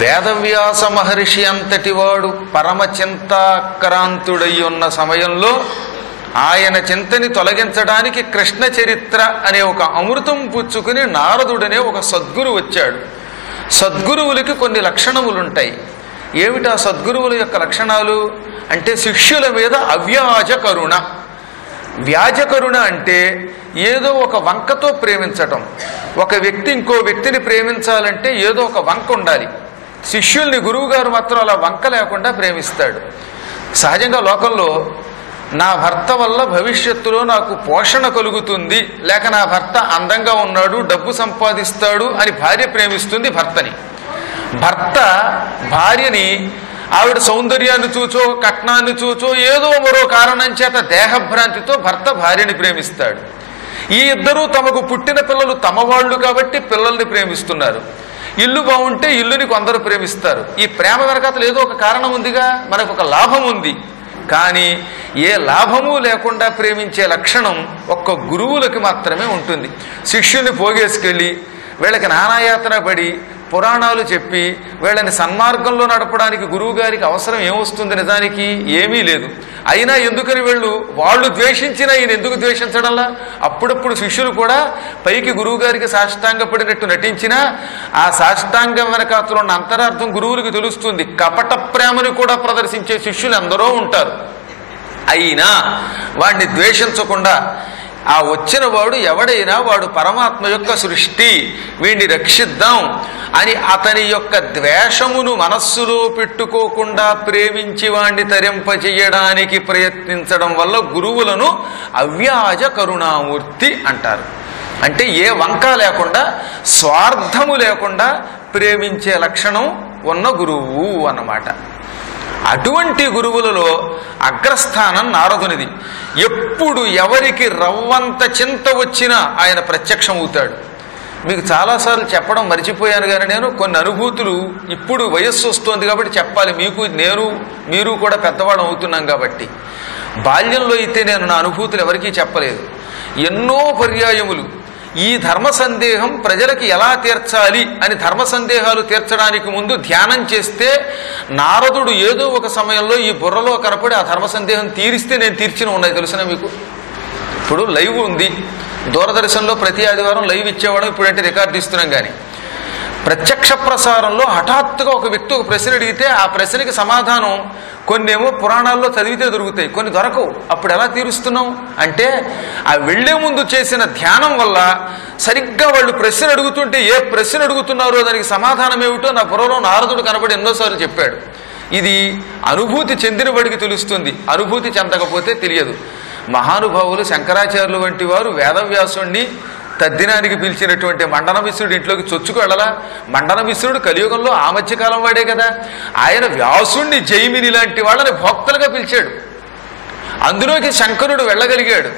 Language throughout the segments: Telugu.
వేదవ్యాస మహర్షి అంతటి వాడు పరమచింతాక్రాంతుడై ఉన్న సమయంలో ఆయన చింతని తొలగించడానికి కృష్ణ చరిత్ర అనే ఒక అమృతం పుచ్చుకుని నారదుడనే ఒక సద్గురు వచ్చాడు. సద్గురువులకి కొన్ని లక్షణములుంటాయి. ఏమిటా సద్గురువుల యొక్క లక్షణాలు అంటే శిష్యుల మీద అవ్యాజ కరుణ. వ్యాజ కరుణ అంటే ఏదో ఒక వంకతో ప్రేమించటం. ఒక వ్యక్తి ఇంకో వ్యక్తిని ప్రేమించాలంటే ఏదో ఒక వంక ఉండాలి. శిష్యుల్ని గురువుగారు మాత్రం అలా వంక లేకుండా ప్రేమిస్తాడు. సహజంగా లోకంలో నా భర్త వల్ల భవిష్యత్తులో నాకు పోషణ కలుగుతుంది, లేక నా భర్త అందంగా ఉన్నాడు, డబ్బు సంపాదిస్తాడు అని భార్య ప్రేమిస్తుంది భర్తని. భర్త భార్యని ఆవిడ సౌందర్యాన్ని చూచో కట్నాన్ని చూచో ఏదో మరో కారణం చేత దేహభ్రాంతితో భర్త భార్యని ప్రేమిస్తాడు. ఈ ఇద్దరూ తమకు పుట్టిన పిల్లలు తమ వాళ్ళు కాబట్టి పిల్లల్ని ప్రేమిస్తున్నారు. ఇల్లు బాగుంటే ఇల్లుని కొందరు ప్రేమిస్తారు. ఈ ప్రేమ వెనకాతలు ఏదో ఒక కారణం ఉందిగా, మనకు ఒక లాభం ఉంది. కానీ ఏ లాభము లేకుండా ప్రేమించే లక్షణం ఒక్క గురువులకి మాత్రమే ఉంటుంది. శిష్యుని పోగేసుకెళ్ళి వీళ్ళకి నానాయాతన పడి పురాణాలు చెప్పి వీళ్ళని సన్మార్గంలో నడపడానికి గురువు గారికి అవసరం ఏమొస్తుంది? నిజానికి ఏమీ లేదు. అయినా ఎందుకని వాళ్ళు ద్వేషించినా ఈయన ఎందుకు ద్వేషించడంలా? అప్పుడప్పుడు శిష్యులు కూడా పైకి గురువు గారికి సాష్టాంగపడినట్టు నటించినా ఆ సాష్టాంగం వెనకాతలో ఉన్న అంతరార్థం గురువులకు తెలుస్తుంది. కపట ప్రేమను కూడా ప్రదర్శించే శిష్యులు ఎందరో ఉంటారు. అయినా వాడిని ద్వేషించకుండా ఆ వచ్చిన వాడు ఎవడైనా వాడు పరమాత్మ యొక్క సృష్టి, వీడిని రక్షిద్దాం అని అతని యొక్క ద్వేషమును మనస్సులో పెట్టుకోకుండా ప్రేమించి వాణ్ణి తరింపచేయడానికి ప్రయత్నించడం వల్ల గురువులను అవ్యాజ కరుణామూర్తి అంటారు. అంటే ఏ వంక లేకుండా స్వార్థము లేకుండా ప్రేమించే లక్షణం ఉన్న గురువు అన్నమాట. అటువంటి గురువులలో అగ్రస్థానం నారదునిది. ఎప్పుడు ఎవరికి రవ్వంత చింత వచ్చినా ఆయన ప్రత్యక్షమవుతాడు. మీకు చాలాసార్లు చెప్పడం మర్చిపోయాను కానీ నేను కొన్ని అనుభూతులు ఇప్పుడు వయస్సు వస్తుంది కాబట్టి చెప్పాలి. మీరు కూడా పెద్దవాళ్ళం అవుతున్నాం కాబట్టి. బాల్యంలో అయితే నేను నా అనుభూతులు ఎవరికీ చెప్పలేదు. ఎన్నో పర్యాయములు ఈ ధర్మ సందేహం ప్రజలకి ఎలా తీర్చాలి అని ధర్మ సందేహాలు తీర్చడానికి ముందు ధ్యానం చేస్తే నారదుడు ఏదో ఒక సమయంలో ఈ బుర్రలో కనపడి ఆ ధర్మ సందేహం తీరిస్తే నేను తీర్చిన ఉన్నాయి. తెలుసునా మీకు? ఇప్పుడు లైవ్ ఉంది, దూరదర్శన్లో ప్రతి ఆదివారం లైవ్ ఇచ్చేవాడు. ఇప్పుడంటే రికార్డు ఇస్తున్నాం. కానీ ప్రత్యక్ష ప్రసారంలో హఠాత్తుగా ఒక వ్యక్తి ఒక ప్రశ్న అడిగితే ఆ ప్రశ్నకి సమాధానం కొన్నేమో పురాణాల్లో చదివితే దొరుకుతాయి, కొన్ని దొరకవు. అప్పుడు ఎలా తీరుస్తున్నాం అంటే ఆ వెళ్లే ముందు చేసిన ధ్యానం వల్ల సరిగ్గా వాళ్ళు ప్రశ్న అడుగుతుంటే ఏ ప్రశ్న అడుగుతున్నారో దానికి సమాధానం ఏమిటో నా బుర్రలో నారదుడు కనబడి ఎన్నోసార్లు చెప్పాడు. ఇది అనుభూతి చెందిన వాడికి తెలుస్తుంది, అనుభూతి చెందకపోతే తెలియదు. మహానుభావులు శంకరాచార్యులు వంటి వారు వేదవ్యాసుణ్ణి తద్దినానికి పిలిచినటువంటి మండనమిశ్రుడు ఇంట్లోకి చొచ్చుకు వెళ్ళలా? మండనమిశ్రుడు కలియుగంలో ఆ మధ్యకాలం వాడే కదా. ఆయన వ్యాసుణ్ణి జైమిని లాంటి వాళ్ళని భోక్తలుగా పిలిచాడు. అందులోకి శంకరుడు వెళ్ళగలిగాడు.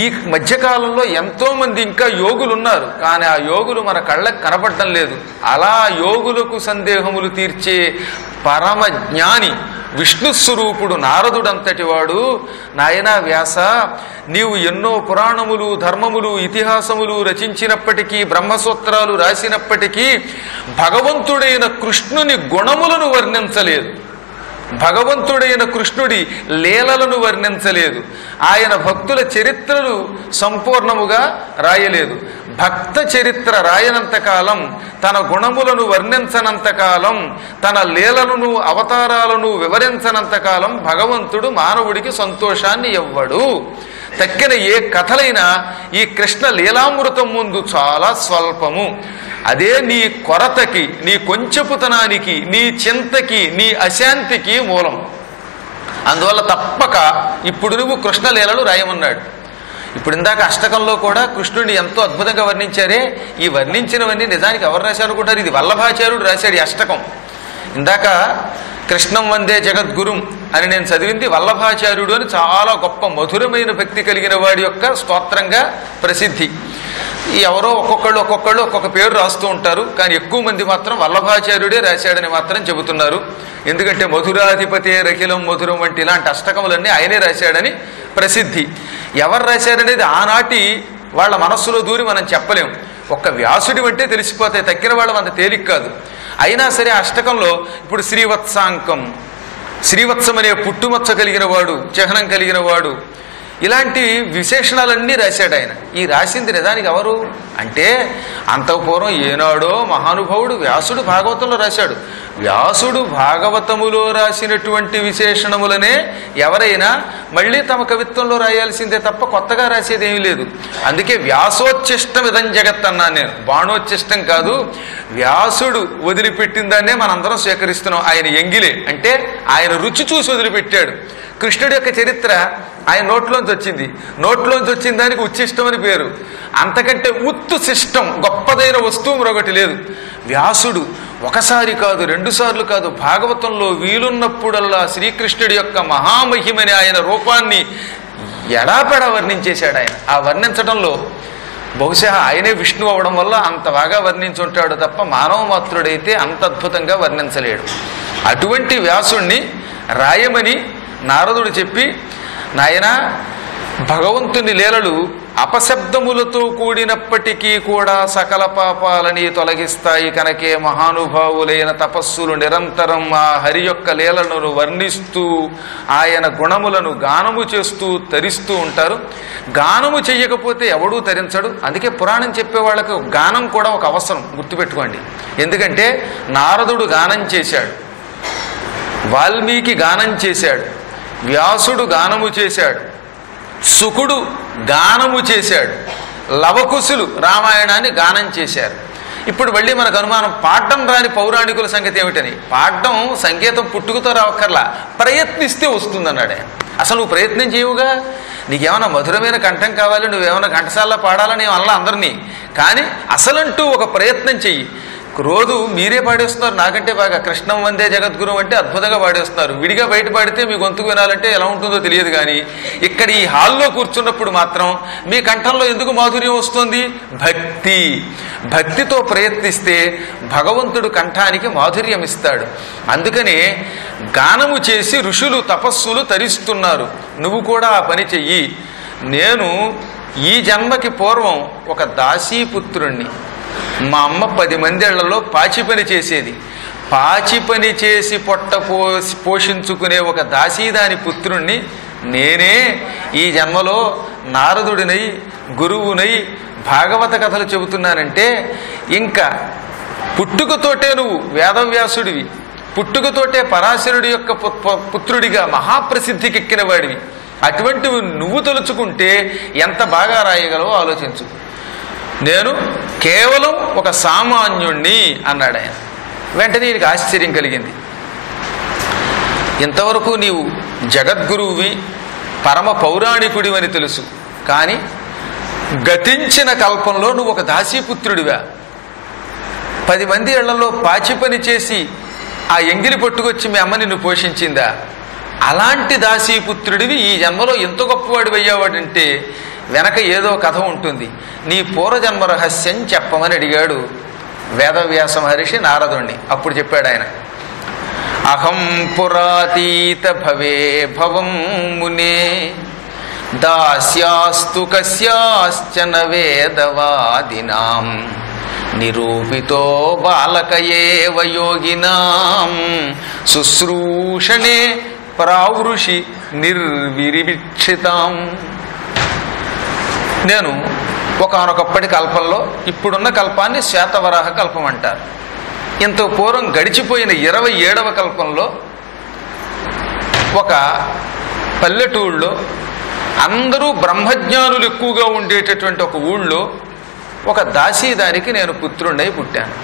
ఈ మధ్యకాలంలో ఎంతోమంది ఇంకా యోగులు ఉన్నారు, కానీ ఆ యోగులు మన కళ్ళకు కనపడటం లేదు. అలా యోగులకు సందేహములు తీర్చే పరమ జ్ఞాని విష్ణుస్వరూపుడు నారదుడంతటి వాడు. నాయనా వ్యాస, నీవు ఎన్నో పురాణములు ధర్మములు ఇతిహాసములు రచించినప్పటికీ బ్రహ్మసూత్రాలు రాసినప్పటికీ భగవంతుడైన కృష్ణుని గుణములను వర్ణించలేదు, భగవంతుడైన కృష్ణుడి లీలలను వర్ణించలేదు, ఆయన భక్తుల చరిత్రలు సంపూర్ణముగా రాయలేదు. భక్త చరిత్ర రాయనంతకాలం, తన గుణములను వర్ణించనంతకాలం, తన లీలలను అవతారాలను వివరించనంతకాలం భగవంతుడు మానవుడికి సంతోషాన్ని ఇవ్వడు. తక్కిన ఏ కథలైనా ఈ కృష్ణ లీలామృతం ముందు చాలా స్వల్పము. అదే నీ కొరతకి, నీ కొంచెపుతనానికి, నీ చింతకి, నీ అశాంతికి మూలం. అందువల్ల తప్పక ఇప్పుడు నువ్వు కృష్ణలీలలు రాయమన్నాడు. ఇప్పుడు ఇందాక అష్టకంలో కూడా కృష్ణుడిని ఎంతో అద్భుతంగా వర్ణించారే. ఈ వర్ణించినవన్నీ నిజానికి ఎవరు రాశారనుకుంటారు? ఇది వల్లభాచార్యుడు రాశాడు ఈ అష్టకం. ఇందాక కృష్ణం వందే జగద్గురుం అని నేను చదివింది వల్లభాచార్యుడు అని చాలా గొప్ప మధురమైన భక్తి కలిగిన వాడి యొక్క స్తోత్రంగా ప్రసిద్ధి. ఎవరో ఒక్కొక్కళ్ళు ఒక్కొక్క పేరు రాస్తూ ఉంటారు, కానీ ఎక్కువ మంది మాత్రం వల్లభాచార్యుడే రాశాడని మాత్రం చెబుతున్నారు. ఎందుకంటే మధురాధిపతే రఖిలం మధురం వంటి ఇలాంటి అష్టకములన్నీ ఆయనే రాశాడని ప్రసిద్ధి. ఎవరు రాశారనేది ఆనాటి వాళ్ళ మనస్సులో దూరి మనం చెప్పలేం. ఒక్క వ్యాసుడి అంటే తెలిసిపోతాయి, తక్కిన వాళ్ళం అంత తేలిక కాదు. అయినా సరే అష్టకంలో ఇప్పుడు శ్రీవత్సాంకం, శ్రీవత్సం అనే పుట్టుమచ్చ కలిగిన వాడు, చిహ్నం కలిగిన వాడు, ఇలాంటి విశేషణాలన్నీ రాశాడు ఆయన. ఈ రాసింది నిజానికి ఎవరు అంటే అంతఃపూర్వం ఏనాడో మహానుభావుడు వ్యాసుడు భాగవతంలో రాశాడు. వ్యాసుడు భాగవతములో రాసినటువంటి విశేషణములనే ఎవరైనా మళ్ళీ తమ కవిత్వంలో రాయాల్సిందే తప్ప కొత్తగా రాసేది ఏమీ లేదు. అందుకే వ్యాసోచ్ఛిష్టం ఇదం జగత్ అన్నాను నేను, బాణోచ్ఛిష్టం కాదు. వ్యాసుడు వదిలిపెట్టిన దాన్నే మనందరం స్వీకరిస్తున్నాం. ఆయన ఎంగిలే అంటే ఆయన రుచి చూసి వదిలిపెట్టాడు. కృష్ణుడి యొక్క చరిత్ర ఆయన నోట్లోంచి వచ్చింది, నోట్లోంచి వచ్చిన దానికి ఉచ్ఛిష్టం అని పేరు. అంతకంటే ఉత్తు శిష్టం గొప్పదైన వస్తువు మరొకటి లేదు. వ్యాసుడు ఒకసారి కాదు, 2 సార్లు కాదు, భాగవతంలో వీలున్నప్పుడల్లా శ్రీకృష్ణుడి యొక్క మహామహిమని ఆయన రూపాన్ని ఎడాపెడా వర్ణించేశాడు. ఆయన ఆ వర్ణించడంలో బహుశా ఆయనే విష్ణువు అవడం వల్ల అంత బాగా వర్ణించుంటాడు తప్ప మానవ మాత్రుడైతే అంత అద్భుతంగా వర్ణించలేడు. అటువంటి వ్యాసుణ్ణి రాయమని నారదుడు చెప్పి, నాయన భగవంతుని లీలలు అపశబ్దములతో కూడినప్పటికీ కూడా సకల పాపాలని తొలగిస్తాయి కనుకే మహానుభావులైన తపస్సులు నిరంతరం ఆ హరి యొక్క లీలను వర్ణిస్తూ ఆయన గుణములను గానము చేస్తూ తరిస్తూ ఉంటారు. గానము చెయ్యకపోతే ఎవడూ తరించడు. అందుకే పురాణం చెప్పే వాళ్ళకు గానం కూడా ఒక అవసరం, గుర్తుపెట్టుకోండి. ఎందుకంటే నారదుడు గానం చేశాడు, వాల్మీకి గానం చేశాడు, వ్యాసుడు గానము చేశాడు, శుకుడు గానము చేశాడు, లవకుశులు రామాయణాన్ని గానం చేశారు. ఇప్పుడు మళ్ళీ మనకు అనుమానం, పాడడం రాని పౌరాణికుల సంగతి ఏమిటని. పాడడం సంగీతం పుట్టుకతో రావక్కర్లా, ప్రయత్నిస్తే వస్తుందన్నాడు ఆయన. అసలు నువ్వు ప్రయత్నం చేయవుగా, నీకేమైనా మధురమైన కంఠం కావాలి, నువ్వేమైనా ఘంటసాల పాడాలని అలా అందరినీ, కానీ అసలంటూ ఒక ప్రయత్నం చెయ్యి. రోజు మీరే పాడేస్తున్నారు నాకంటే బాగా. కృష్ణం వందే జగద్గురు అంటే అద్భుతంగా పాడేస్తున్నారు. విడిగా బయట పాడితే మీ గొంతుకు వినాలంటే ఎలా ఉంటుందో తెలియదు. కానీ ఇక్కడ ఈ హాల్లో కూర్చున్నప్పుడు మాత్రం మీ కంఠంలో ఎందుకు మాధుర్యం వస్తుంది? భక్తి. భక్తితో ప్రయత్నిస్తే భగవంతుడు కంఠానికి మాధుర్యం ఇస్తాడు. అందుకనే గానము చేసి ఋషులు తపస్సులు తరిస్తున్నారు. నువ్వు కూడా ఆ పని చెయ్యి. నేను ఈ జన్మకి పూర్వం ఒక దాసీపుత్రుణ్ణి. మా అమ్మ 10 మందేళ్లలో పాచి పని చేసేది. పాచి పని చేసి పొట్ట పోషించుకునే ఒక దాసీదాని పుత్రుణ్ణి నేనే ఈ జన్మలో నారదుడినై గురువునై భాగవత కథలు చెబుతున్నానంటే, ఇంకా పుట్టుకతోటే నువ్వు వేదవ్యాసుడివి, పుట్టుకతోటే పరాశరుడి యొక్క పుత్రుడిగా మహాప్రసిద్ధికెక్కిన వాడివి. అటువంటివి నువ్వు తలుచుకుంటే ఎంత బాగా రాయగలవో ఆలోచించు. నేను కేవలం ఒక సామాన్యుణ్ణి అన్నాడు ఆయన. వెంటనే నీకు ఆశ్చర్యం కలిగింది. ఇంతవరకు నీవు జగద్గురువువి, పరమ పౌరాణికుడివని తెలుసు, కానీ గతించిన కల్పంలో నువ్వు ఒక దాసీపుత్రుడివా? 10 మంది ఇళ్లలో పాచి పని చేసి ఆ ఎంగిలి పట్టుకొచ్చి మీ అమ్మ నిన్ను పోషించిందా? అలాంటి దాసీపుత్రుడివి ఈ జన్మలో ఎంత గొప్పవాడివి అయ్యావాడంటే వెనక ఏదో కథ ఉంటుంది. నీ పూర్వజన్మ రహస్యం చెప్పమని అడిగాడు వేదవ్యాస మహర్షి నారదుణ్ణి. అప్పుడు చెప్పాడు ఆయన, అహం పురాతీత భవే భవం మునే దాస్యాస్తు కస్యాశ్చన వేదవాదినాం నిరూపితో బాలకయేవ యోగినాం శుశ్రూషణే ప్రావృషి నిర్విరిక్షితాం. నేను ఒకానొకప్పటి కల్పంలో, ఇప్పుడున్న కల్పాన్ని శ్వేతవరాహ కల్పం అంటారు. ఇంత పూర్వం గడిచిపోయిన 27వ కల్పంలో ఒక పల్లెటూళ్ళలో అందరూ బ్రహ్మజ్ఞానులు ఎక్కువగా ఉండేటటువంటి ఒక ఊళ్ళో ఒక దాసీదానికి నేను పుత్రుండై పుట్టాను.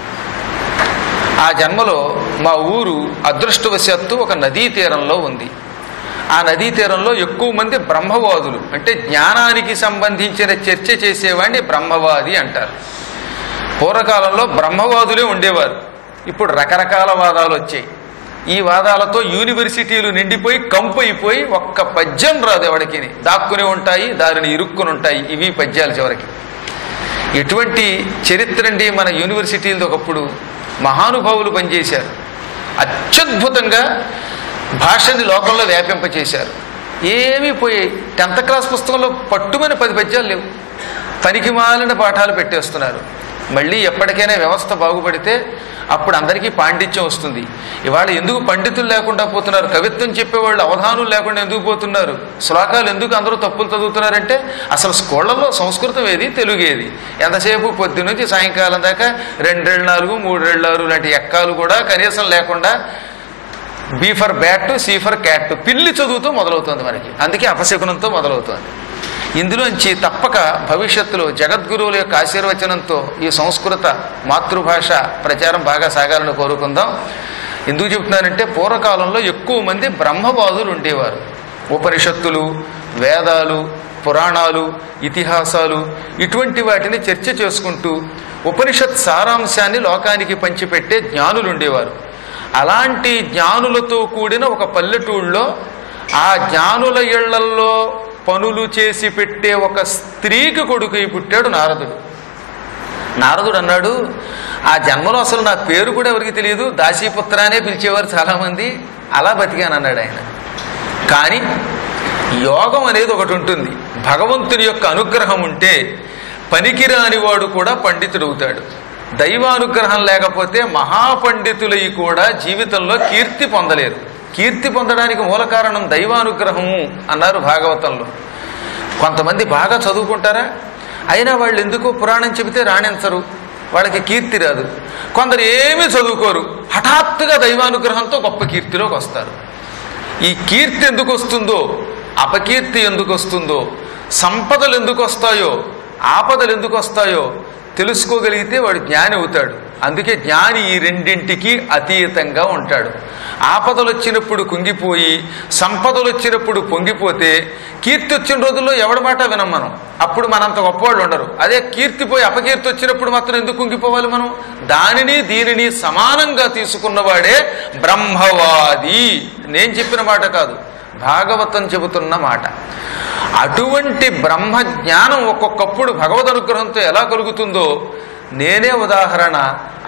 ఆ జన్మలో మా ఊరు అదృష్టవశాత్తు ఒక నదీ తీరంలో ఉంది. ఆ నదీ తీరంలో ఎక్కువ మంది బ్రహ్మవాదులు, అంటే జ్ఞానానికి సంబంధించిన చర్చ చేసేవాడిని బ్రహ్మవాది అంటారు. పూర్వకాలంలో బ్రహ్మవాదులే ఉండేవారు. ఇప్పుడు రకరకాల వాదాలు వచ్చాయి. ఈ వాదాలతో యూనివర్సిటీలు నిండిపోయి కంపు అయిపోయి ఒక్క పద్యం రాదు ఎవడికి. దాక్కుని ఉంటాయి, దారిని ఇరుక్కుని ఉంటాయి. ఇవి పద్యాలు చివరికి. ఎటువంటి చరిత్ర అండి మన యూనివర్సిటీలతో. ఒకప్పుడు మహానుభావులు పనిచేశారు, అత్యద్భుతంగా భాషని లోకంలో వ్యాపింపచేశారు. ఏమీ పోయాయి. 10th క్లాస్ పుస్తకంలో పట్టుమని 10 పద్యాలు లేవు. పనికి మాలిన పాఠాలు పెట్టేస్తున్నారు. మళ్ళీ ఎప్పటికైనా వ్యవస్థ బాగుపడితే అప్పుడు అందరికీ పాండిత్యం వస్తుంది. ఇవాళ ఎందుకు పండితులు లేకుండా పోతున్నారు? కవిత్వం చెప్పేవాళ్ళు అవధానులు లేకుండా ఎందుకు పోతున్నారు? శ్లోకాలు ఎందుకు అందరూ తప్పులు చదువుతున్నారంటే అసలు స్కూళ్ళల్లో సంస్కృతం ఏది, తెలుగు ఏది? ఎంతసేపు పొద్దు నుంచి సాయంకాలం దాకా 2 4 3 లాంటి ఎక్కాలు కూడా కనీసం లేకుండా B for bat, C for cat, పిల్లి చదువుతూ మొదలవుతుంది మనకి. అందుకే అపశకునంతో మొదలవుతుంది. ఇందులోంచి తప్పక భవిష్యత్తులో జగద్గురువుల యొక్క ఆశీర్వచనంతో ఈ సంస్కృత మాతృభాష ప్రచారం బాగా సాగాలని కోరుకుందాం. ఎందుకు చెబుతున్నానంటే పూర్వకాలంలో ఎక్కువ మంది బ్రహ్మవాదులు ఉండేవారు. ఉపనిషత్తులు, వేదాలు, పురాణాలు, ఇతిహాసాలు ఇటువంటి వాటిని చర్చ చేసుకుంటూ ఉపనిషత్ సారాంశాన్ని లోకానికి పంచిపెట్టే జ్ఞానులు ఉండేవారు. అలాంటి జ్ఞానులతో కూడిన ఒక పల్లెటూళ్ళలో ఆ జ్ఞానుల ఇళ్లల్లో పనులు చేసి పెట్టే ఒక స్త్రీకి కొడుకు పుట్టాడు నారదుడు. నారదుడు అన్నాడు, ఆ జన్మలో అసలు నా పేరు కూడా ఎవరికి తెలియదు, దాసీపుత్ర అనే పిలిచేవారు చాలామంది, అలా బతికాను అన్నాడు ఆయన. కానీ యోగం అనేది ఒకటి ఉంటుంది. భగవంతుని యొక్క అనుగ్రహం ఉంటే పనికిరాని వాడు కూడా పండితుడవుతాడు. దైవానుగ్రహం లేకపోతే మహాపండితులై కూడా జీవితంలో కీర్తి పొందలేరు. కీర్తి పొందడానికి మూల కారణం దైవానుగ్రహము అన్నారు భాగవతంలో. కొంతమంది బాగా చదువుకుంటారా, అయినా వాళ్ళు ఎందుకు పురాణం చెబితే రాణించరు, వాళ్ళకి కీర్తి రాదు. కొందరు ఏమీ చదువుకోరు, హఠాత్తుగా దైవానుగ్రహంతో గొప్ప కీర్తిలోకి వస్తారు. ఈ కీర్తి ఎందుకు వస్తుందో, అపకీర్తి ఎందుకు వస్తుందో, సంపదలు ఎందుకు వస్తాయో, ఆపదలు ఎందుకు వస్తాయో తెలుసుకోగలిగితే వాడు జ్ఞాని అవుతాడు. అందుకే జ్ఞాని ఈ రెండింటికి అతీతంగా ఉంటాడు. ఆపదలు వచ్చినప్పుడు కుంగిపోయి సంపదలు వచ్చినప్పుడు పొంగిపోతే, కీర్తి వచ్చిన రోజుల్లో ఎవడి మాట వినం మనం, అప్పుడు మనంత గొప్పవాళ్ళు ఉండరు. అదే కీర్తిపోయి అపకీర్తి వచ్చినప్పుడు మాత్రం ఎందుకు కుంగిపోవాలి మనం? దానిని దీనిని సమానంగా తీసుకున్నవాడే బ్రహ్మవాది. నేను చెప్పిన మాట కాదు, భాగవతం చెబుతున్న మాట. అటువంటి బ్రహ్మ జ్ఞానం ఒక్కొక్కప్పుడు భగవద్ అనుగ్రహంతో ఎలా కలుగుతుందో నేనే ఉదాహరణ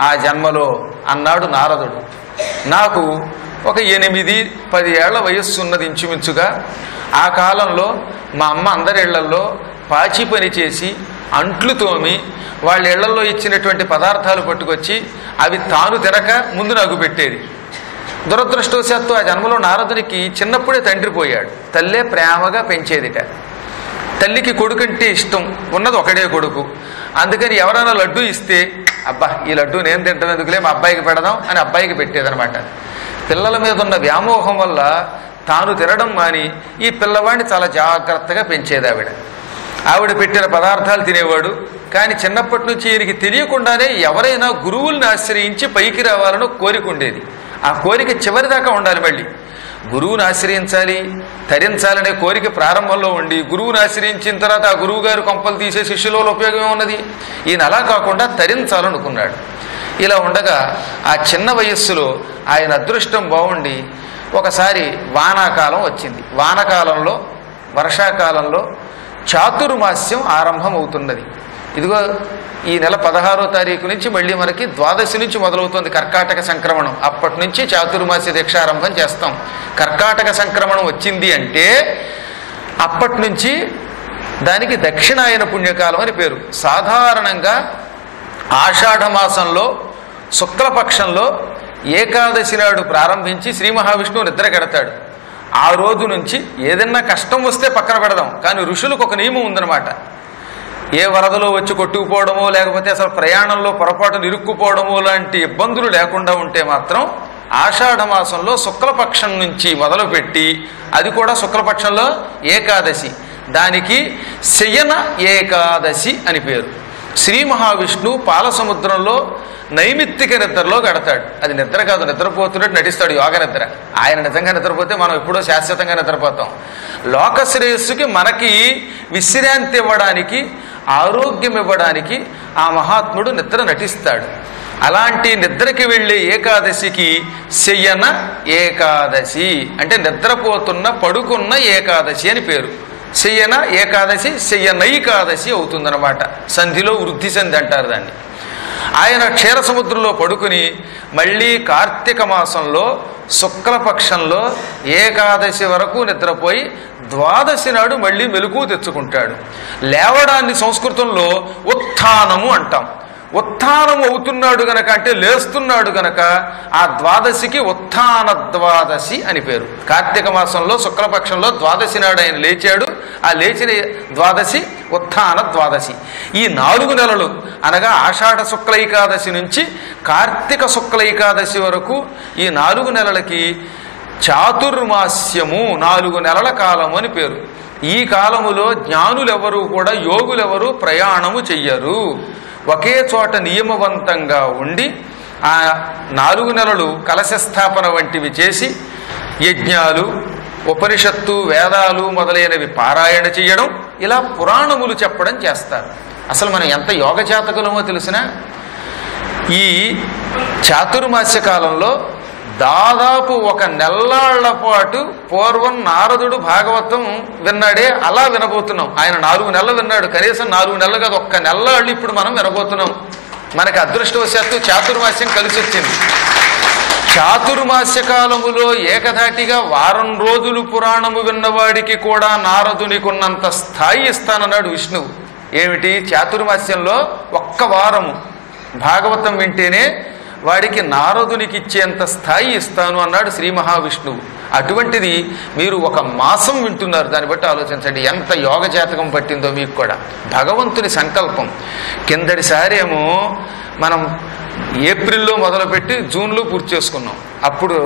ఆ జన్మలో అన్నాడు నారదుడు. నాకు ఒక 8-10 ఏళ్ల వయస్సు ఉన్నది ఇంచుమించుగా. ఆ కాలంలో మా అమ్మ అందరి ఇళ్లల్లో పాచి పని చేసి అంట్లు తోమి వాళ్ళ ఇళ్లలో ఇచ్చినటువంటి పదార్థాలు పట్టుకొచ్చి అవి తాను తినక ముందు నాకు పెట్టేది. దురదృష్టవశాత్తు ఆ జన్మలో నారదునికి చిన్నప్పుడే తండ్రి పోయాడు. తల్లే ప్రేమగా పెంచేదిట. తల్లికి కొడుకంటే ఇష్టం, ఉన్నది ఒకడే కొడుకు. అందుకని ఎవరైనా లడ్డు ఇస్తే, అబ్బా ఈ లడ్డు నేను తింటాం ఎందుకులే, మా అబ్బాయికి పెడదాం అని అబ్బాయికి పెట్టేదనమాట. పిల్లల మీద ఉన్న వ్యామోహం వల్ల తాను తినడం మాని ఈ పిల్లవాడిని చాలా జాగ్రత్తగా పెంచేది ఆవిడ పెట్టిన పదార్థాలు తినేవాడు. కానీ చిన్నప్పటి నుంచి ఈయనకి తెలియకుండానే ఎవరైనా గురువుల్ని ఆశ్రయించి పైకి రావాలని కోరిక ఉండేది. ఆ కోరిక చివరిదాకా ఉండాలి. మళ్ళీ గురువుని ఆశ్రయించాలి, తరించాలనే కోరిక ప్రారంభంలో ఉండి గురువుని ఆశ్రయించిన తర్వాత ఆ గురువు గారు కొంపలు తీసే శిష్యుల ఉపయోగం ఉన్నది. ఈయన అలా కాకుండా తరించాలనుకున్నాడు. ఇలా ఉండగా ఆ చిన్న వయస్సులో ఆయన అదృష్టం బాగుండి ఒకసారి వానాకాలం వచ్చింది. వానకాలంలో, వర్షాకాలంలో చాతుర్మాస్యం ఆరంభం అవుతున్నది. ఇదిగో ఈ నెల 16వ తారీఖు నుంచి మళ్ళీ మనకి ద్వాదశి నుంచి మొదలవుతుంది కర్కాటక సంక్రమణం. అప్పటి నుంచి చాతుర్మాస్య దీక్షారంభం చేస్తాం. కర్కాటక సంక్రమణం వచ్చింది అంటే అప్పటి నుంచి దానికి దక్షిణాయన పుణ్యకాలం అని పేరు. సాధారణంగా ఆషాఢ మాసంలో శుక్లపక్షంలో ఏకాదశి నాడు ప్రారంభించి శ్రీ మహావిష్ణువు నిద్ర కెడతాడు. ఆ రోజు నుంచి ఏదన్నా కష్టం వస్తే పక్కన పెడదాం, కానీ ఋషులకు ఒక నియమం ఉందన్నమాట. ఏ వరదలో వచ్చి కొట్టుకుపోవడమో లేకపోతే అసలు ప్రయాణంలో పొరపాటును ఇరుక్కుపోవడమో లాంటి ఇబ్బందులు లేకుండా ఉంటే మాత్రం ఆషాఢ మాసంలో శుక్లపక్షం నుంచి మొదలుపెట్టి, అది కూడా శుక్లపక్షంలో ఏకాదశి, దానికి శయన ఏకాదశి అని పేరు. శ్రీ మహావిష్ణువు పాలసముద్రంలో నైమిత్తిక నిద్రలో గడతాడు. అది నిద్ర కాదు, నిద్రపోతున్నట్టు నటిస్తాడు, యోగ నిద్ర. ఆయన నిజంగా నిద్రపోతే మనం ఎప్పుడో శాశ్వతంగా నిద్రపోతాం. లోకశ్రేయస్సుకి మనకి విశ్రాంతి ఇవ్వడానికి, ఆరోగ్యం ఇవ్వడానికి ఆ మహాత్ముడు నిద్ర నటిస్తాడు. అలాంటి నిద్రకి వెళ్ళే ఏకాదశికి శయన ఏకాదశి అంటే నిద్రపోతున్న పడుకున్న ఏకాదశి అని పేరు. శయన ఏకాదశి శయనైకాదశి అవుతుందన్నమాట. సంధిలో వృద్ధి సంధి అంటారు దాన్ని. ఆయన క్షీర సముద్రంలో పడుకుని మళ్ళీ కార్తీక మాసంలో శుక్లపక్షంలో ఏకాదశి వరకు నిద్రపోయి ద్వాదశి నాడు మళ్ళీ మెలకువ తెచ్చుకుంటాడు. లేవడాన్ని సంస్కృతంలో ఉత్థానము అంటాం. ఉత్థానం అవుతున్నాడు గనక, అంటే లేస్తున్నాడు గనక ఆ ద్వాదశికి ఉత్థాన ద్వాదశి అని పేరు. కార్తీక మాసంలో శుక్లపక్షంలో ద్వాదశి నాడు ఆయన లేచాడు. ఆ లేచిన ద్వాదశి ఉత్థాన ద్వాదశి. ఈ 4 నెలలు అనగా ఆషాఢ శుక్ల ఏకాదశి నుంచి కార్తీక శుక్ల ఏకాదశి వరకు ఈ 4 నెలలకి చాతుర్మాస్యము, 4 నెలల కాలము అని పేరు. ఈ కాలములో జ్ఞానులెవరూ కూడా, యోగులెవరూ ప్రయాణము చెయ్యరు. ఒకే చోట నియమవంతంగా ఉండి ఆ 4 నెలలు కలశస్థాపన వంటివి చేసి యజ్ఞాలు, ఉపనిషత్తు, వేదాలు మొదలైనవి పారాయణ చెయ్యడం, ఇలా పురాణములు చెప్పడం చేస్తారు. అసలు మనం ఎంత యోగ జాతకులమో తెలిసిన ఈ చాతుర్మాస్య కాలంలో దాదాపు 1 నెల్లాళ్ల పాటు పూర్వం నారదుడు భాగవతం విన్నాడే, అలా వినబోతున్నాం. ఆయన 4 నెలలు విన్నాడు, కనీసం 4 నెలలు కాదు, 1 నెల్లాళ్ళు ఇప్పుడు మనం వినబోతున్నాం. మనకి అదృష్టవశాత్తు చాతుర్మాస్యం కలిసి వచ్చింది. చాతుర్మాస్య కాలములో ఏకధాటిగా వారం రోజులు పురాణము విన్నవాడికి కూడా నారదునికున్నంత స్థాయి ఇస్తానన్నాడు విష్ణువు. ఏమిటి? చాతుర్మాస్యంలో 1 వారము భాగవతం వింటేనే వాడికి నారదునికి ఇచ్చేంత స్థాయి ఇస్తాను అన్నాడు శ్రీ మహావిష్ణువు. అటువంటిది మీరు 1 మాసం వింటున్నారు. దాన్ని బట్టి ఆలోచించండి ఎంత యోగ జాతకం పట్టిందో మీకు కూడా. భగవంతుని సంకల్పం. కిందటిసారి ఏమో మనం ఏప్రిల్లో మొదలుపెట్టి జూన్లో పూర్తి చేసుకున్నాం. అప్పుడు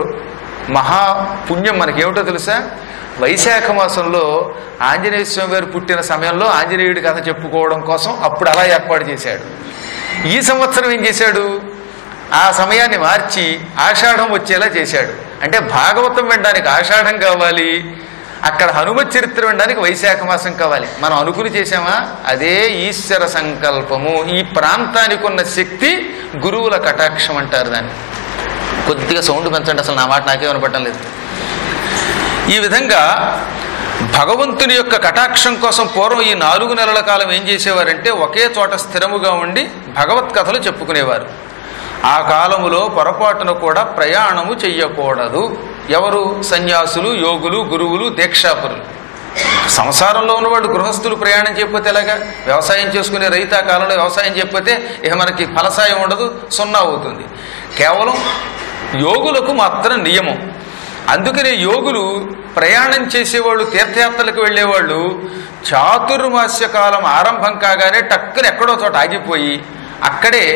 మహాపుణ్యం మనకేమిటో తెలుసా? వైశాఖ మాసంలో ఆంజనేయ స్వామి వారు పుట్టిన సమయంలో ఆంజనేయుడి కథ చెప్పుకోవడం కోసం అప్పుడు అలా ఏర్పాటు చేశాడు. ఈ సంవత్సరం ఏం చేశాడు? ఆ సమయాన్ని మార్చి ఆషాఢం వచ్చేలా చేశాడు. అంటే భాగవతం వినడానికి ఆషాఢం కావాలి, అక్కడ హనుమత్ చరిత్ర వినడానికి వైశాఖ మాసం కావాలి. మనం అనుకుని చేసామా? అదే ఈశ్వర సంకల్పము. ఈ ప్రాంతానికి ఉన్న శక్తి గురువుల కటాక్షం అంటారు దాన్ని. కొద్దిగా సౌండ్ పెంచండి, అసలు నా మాట నాకే వినపడటం లేదు. ఈ విధంగా భగవంతుని యొక్క కటాక్షం కోసం పూర్వం ఈ 4 నెలల కాలం ఏం చేసేవారంటే ఒకే చోట స్థిరముగా ఉండి భగవత్కథలు చెప్పుకునేవారు. ఆ కాలములో పొరపాటున కూడా ప్రయాణము చెయ్యకూడదు. ఎవరు? సన్యాసులు, యోగులు, గురువులు, దీక్షాపరులు. సంసారంలో ఉన్నవాళ్ళు గృహస్థులు ప్రయాణం చేయకపోతే ఎలాగా? వ్యవసాయం చేసుకునే రైతు ఆ కాలంలో వ్యవసాయం చేయకపోతే ఇక మనకి ఫలసాయం ఉండదు, 0 అవుతుంది. కేవలం యోగులకు మాత్రం నియమం. అందుకనే యోగులు ప్రయాణం చేసేవాళ్ళు, తీర్థయాత్రలకు వెళ్ళేవాళ్ళు చాతుర్మాస్య కాలం ఆరంభం కాగానే టక్కున ఎక్కడో చోట ఆగిపోయి అక్కడే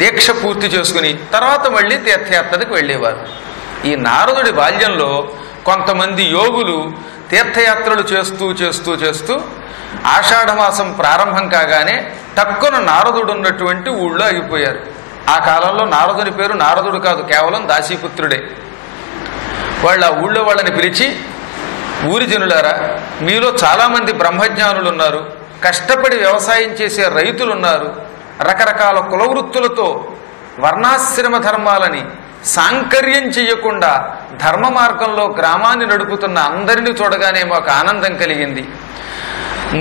దీక్ష పూర్తి చేసుకుని తర్వాత మళ్ళీ తీర్థయాత్రలకు వెళ్ళేవారు. ఈ నారదుడి బాల్యంలో కొంతమంది యోగులు తీర్థయాత్రలు చేస్తూ చేస్తూ చేస్తూ ఆషాఢమాసం ప్రారంభం కాగానే టక్కున నారదుడు ఉన్నటువంటి ఊళ్ళో ఆగిపోయారు. ఆ కాలంలో నారదుని పేరు నారదుడు కాదు, కేవలం దాసీపుత్రుడే. వాళ్ళు ఆ ఊళ్ళో వాళ్ళని పిలిచి, ఊరి జనులారా, మీలో చాలామంది బ్రహ్మజ్ఞానులు ఉన్నారు, కష్టపడి వ్యవసాయం చేసే రైతులున్నారు, రకరకాల కులవృత్తులతో వర్ణాశ్రమ ధర్మాలని సాంకర్యం చెయ్యకుండా ధర్మ మార్గంలో గ్రామాన్ని నడుపుతున్న అందరినీ చూడగానే మాకు ఆనందం కలిగింది.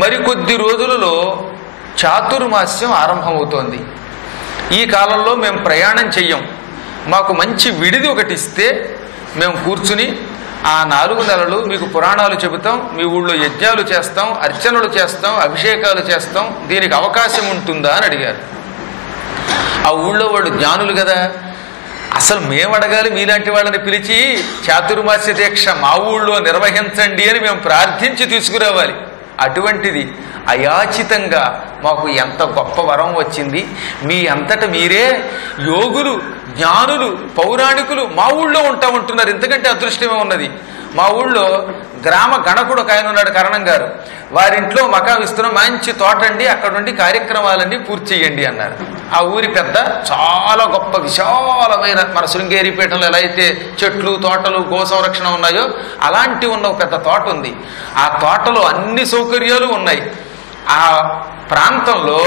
మరికొద్ది రోజులలో చాతుర్మాస్యం ఆరంభమవుతోంది. ఈ కాలంలో మేము ప్రయాణం చెయ్యం, మాకు మంచి విడిది ఒకటి ఇస్తే మేము కూర్చుని ఆ 4 నెలలు మీకు పురాణాలు చెబుతాం, మీ ఊళ్ళో యజ్ఞాలు చేస్తాం, అర్చనలు చేస్తాం, అభిషేకాలు చేస్తాం, దీనికి అవకాశం ఉంటుందా అని అడిగారు. ఆ ఊళ్ళో వాళ్ళు జ్ఞానులు కదా, అసలు మేము అడగాలి, మీలాంటి వాళ్ళని పిలిచి చాతుర్మాస్య దీక్ష మా ఊళ్ళో నిర్వహించండి అని మేము ప్రార్థించి తీసుకురావాలి. అటువంటిది అయాచితంగా మాకు ఎంత గొప్ప వరం వచ్చింది. మీ అంతట మీరే యోగులు, జ్ఞానులు, పౌరాణికులు మా ఊళ్ళో ఉంటామంటున్నారు. ఇంతకంటే అదృష్టమే ఉన్నది. మా ఊళ్ళో గ్రామ గణకుడు ఒక ఆయన ఉన్నాడు, కరణం గారు. వారింట్లో మకా విస్తరం మంచి తోట అండి, అక్కడ నుండి కార్యక్రమాలన్నీ పూర్తి చేయండి అన్నారు. ఆ ఊరి పెద్ద చాలా గొప్ప విశాలమైన, మన శృంగేరిపీఠంలో ఎలా అయితే చెట్లు, తోటలు, గో సంరక్షణ ఉన్నాయో అలాంటి ఉన్న ఒక పెద్ద తోట ఉంది. ఆ తోటలో అన్ని సౌకర్యాలు ఉన్నాయి. ఆ ప్రాంతంలో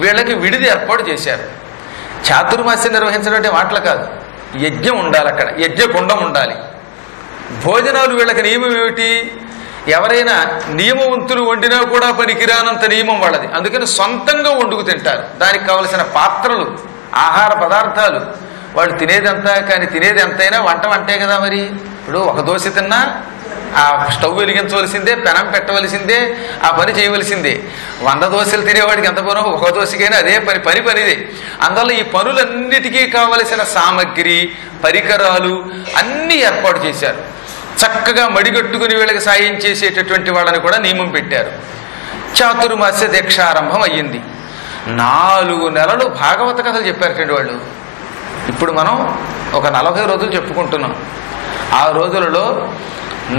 వీళ్ళకి విడిది ఏర్పాటు చేశారు. చాతుర్మాస్యం నిర్వహించడం అంటే మాటలు కాదు, యజ్ఞం ఉండాలి, అక్కడ యజ్ఞకుండం ఉండాలి. భోజనాలు వీళ్ళకి నియమం ఏమిటి? ఎవరైనా నియమవంతులు వండినా కూడా పనికిరానంత నియమం వాళ్ళది. అందుకని సొంతంగా వండుకు తింటారు. దానికి కావలసిన పాత్రలు, ఆహార పదార్థాలు, వాళ్ళు తినేదంతా. కానీ తినేది ఎంతైనా వంట వంటే కదా. మరి ఇప్పుడు ఒక దోశ తిన్నా ఆ స్టవ్ వెలిగించవలసిందే, పెనం పెట్టవలసిందే, ఆ పని చేయవలసిందే. 100 దోశలు తినేవాడికి ఎంత పనో ఒక దోశకైనా అదే పనిదే. అందువల్ల ఈ పనులన్నిటికీ కావలసిన సామగ్రి, పరికరాలు అన్నీ ఏర్పాటు చేశారు. చక్కగా మడిగట్టుకుని వీళ్ళకి సాయం చేసేటటువంటి వాళ్ళని కూడా నియమం పెట్టారు. చాతుర్మాస్య దీక్షారంభం అయ్యింది. 4 నెలలు భాగవత కథలు చెప్పారటండి వాళ్ళు. ఇప్పుడు మనం ఒక 40 రోజులు చెప్పుకుంటున్నాం. ఆ రోజులలో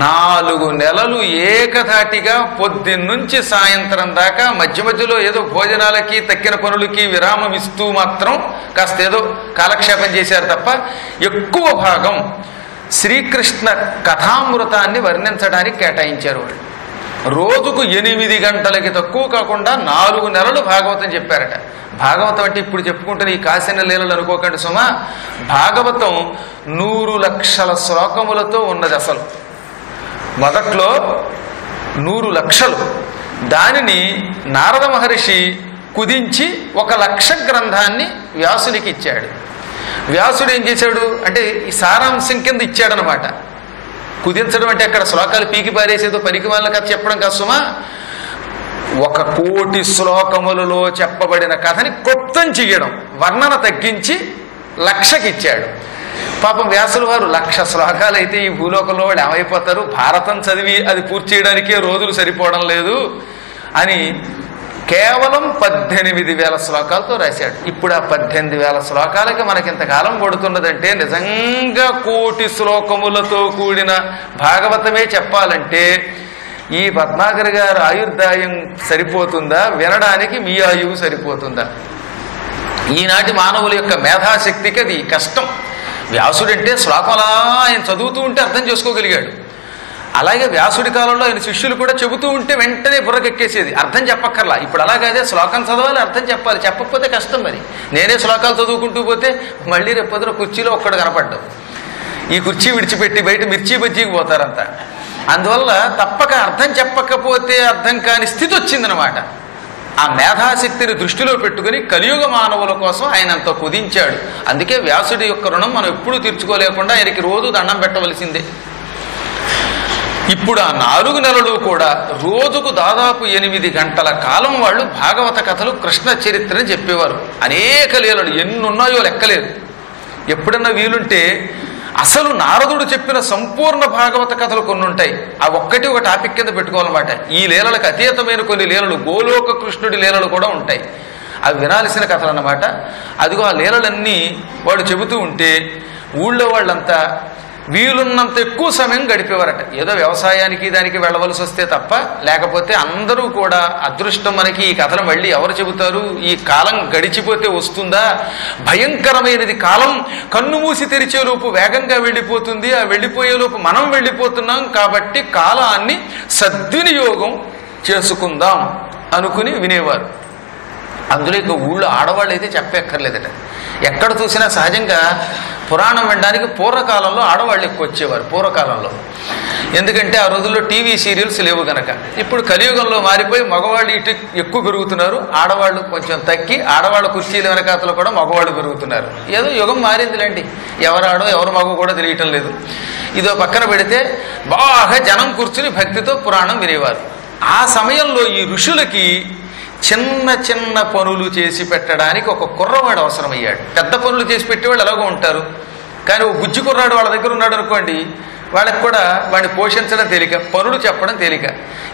4 నెలలు ఏకధాటిగా పొద్దున్నుంచి సాయంత్రం దాకా మధ్య మధ్యలో ఏదో భోజనాలకి తక్కిన పనులకి విరామం ఇస్తూ మాత్రం కాస్త ఏదో కాలక్షేపం చేశారు తప్ప ఎక్కువ భాగం శ్రీకృష్ణ కథామృతాన్ని వర్ణించడానికి కేటాయించారు వాళ్ళు. రోజుకు 8 గంటలకి తక్కువ కాకుండా 4 నెలలు భాగవతం చెప్పారట. భాగవతం అంటే ఇప్పుడు చెప్పుకుంటున్న ఈ కాసిన లీలలు అనుకోకండి సుమా. భాగవతం 100 లక్షల శ్లోకములతో ఉన్నది. అసలు మొదట్లో 100 లక్షలు. దానిని నారద మహర్షి కుదించి 1,00,000 గ్రంథాన్ని వ్యాసునికి ఇచ్చాడు. వ్యాసుడు ఏం చేశాడు అంటే ఈ సారాంశం కింద ఇచ్చాడనమాట. కుదించడం అంటే అక్కడ శ్లోకాలు పీకి పారేసేదో పనికి వాళ్ళ కథ చెప్పడం కాదు సుమా. 1,000,000 శ్లోకములలో చెప్పబడిన కథని క్లుప్తం చెయ్యడం, వర్ణన తగ్గించి 1,00,000కి ఇచ్చాడు. పాపం వ్యాసుల వారు 1,00,000 శ్లోకాలు అయితే ఈ భూలోకంలో వాళ్ళు ఏమైపోతారు, భారతం చదివి అది పూర్తి చేయడానికే రోజులు సరిపోవడం లేదు అని కేవలం 18,000 శ్లోకాలతో రాశాడు. ఇప్పుడు ఆ 18,000 శ్లోకాలకి మనకి ఇంతకాలం పడుతున్నదంటే నిజంగా 1,000,000 శ్లోకములతో కూడిన భాగవతమే చెప్పాలంటే ఈ పద్మాకర్ గారు ఆయుర్దాయం సరిపోతుందా, వినడానికి మీ ఆయువు సరిపోతుందా? ఈనాటి మానవుల యొక్క మేధాశక్తికి అది కష్టం. వ్యాసుడంటే శ్లోకలా ఆయన చదువుతూ ఉంటే అర్థం చేసుకోగలిగాడు. అలాగే వ్యాసుడి కాలంలో ఆయన శిష్యులు కూడా చెబుతూ ఉంటే వెంటనే బుర్రకెక్కేసేది, అర్థం చెప్పక్కర్లా. ఇప్పుడు అలాగే శ్లోకం చదవాలి, అర్థం చెప్పాలి, చెప్పకపోతే కష్టం. మరి నేనే శ్లోకాలు చదువుకుంటూ పోతే మళ్ళీ రేపొద్దున కుర్చీలో ఒక్కడు కనపడ్డావు. ఈ కుర్చీ విడిచిపెట్టి బయట మిర్చి బజ్జీకి పోతారంతా. అందువల్ల తప్పక అర్థం చెప్పకపోతే అర్థం కాని స్థితి వచ్చిందనమాట. ఆ మేధాశక్తిని దృష్టిలో పెట్టుకుని కలియుగ మానవుల కోసం ఆయన అంత కుదించాడు. అందుకే వ్యాసుడి యొక్క రుణం మనం ఎప్పుడూ తీర్చుకోలేకుండా ఆయనకి రోజు దండం పెట్టవలసిందే. ఇప్పుడు ఆ 4 నెలలు కూడా రోజుకు దాదాపు 8 గంటల కాలం వాళ్ళు భాగవత కథలు, కృష్ణ చరిత్రని చెప్పేవారు. అనేక లీలలు ఎన్నున్నాయో లెక్కలేదు. ఎప్పుడన్నా వీలుంటే అసలు నారదుడు చెప్పిన సంపూర్ణ భాగవత కథలు కొన్ని ఉంటాయి. ఆ ఒక్కటి ఒక టాపిక్ కింద పెట్టుకోవాలన్నమాట. ఈ లీలలకు అతీతమైన కొన్ని లీలలు, గోలోక కృష్ణుడి లీలలు కూడా ఉంటాయి. అవి వినాల్సిన కథలు అన్నమాట. అదిగో ఆ లీలలన్నీ వాడు చెబుతూ ఉంటే ఊళ్ళో వాళ్ళంతా వీలున్నంత ఎక్కువ సమయం గడిపేవారట. ఏదో వ్యవసాయానికి దానికి వెళ్ళవలసి వస్తే తప్ప, లేకపోతే అందరూ కూడా అదృష్టం మనకి ఈ కథలు మళ్ళీ ఎవరు చెబుతారు, ఈ కాలం గడిచిపోతే వస్తుందా, భయంకరమైనది కాలం, కన్ను మూసి తెరిచేలోపు వేగంగా వెళ్ళిపోతుంది, ఆ వెళ్ళిపోయేలోపు మనం వెళ్ళిపోతున్నాం, కాబట్టి కాలాన్ని సద్వినియోగం చేసుకుందాం అనుకుని వినేవారు. అందులో ఇక ఊళ్ళో ఆడవాళ్ళు అయితే చెప్పక్కర్లేదట. ఎక్కడ చూసినా సహజంగా పురాణం వినడానికి పూర్వకాలంలో ఆడవాళ్ళు ఎక్కువ వచ్చేవారు. పూర్వకాలంలో ఎందుకంటే ఆ రోజుల్లో టీవీ సీరియల్స్ లేవు గనక. ఇప్పుడు కలియుగంలో మారిపోయి మగవాళ్ళు ఇటు ఎక్కువ పెరుగుతున్నారు, ఆడవాళ్ళు కొంచెం తగ్గి ఆడవాళ్ళ కుర్చీల వెనకాతలు కూడా మగవాళ్ళు పెరుగుతున్నారు. ఏదో యుగం మారిందిలేండి, ఎవరాడో ఎవరు మగో కూడా తెలియటం లేదు. ఇదో పక్కన పెడితే బాగా జనం కూర్చుని భక్తితో పురాణం వినేవారు. ఆ సమయంలో ఈ ఋషులకి చిన్న చిన్న పనులు చేసి పెట్టడానికి ఒక కుర్రవాడు అవసరమయ్యాడు. పెద్ద పనులు చేసి పెట్టేవాళ్ళు ఎలాగో ఉంటారు, కానీ ఓ బుజ్జి కుర్రాడు వాళ్ళ దగ్గర ఉన్నాడు అనుకోండి, వాళ్ళకి కూడా వాడిని పోషించడం తేలిక, పనులు చెప్పడం తేలిక.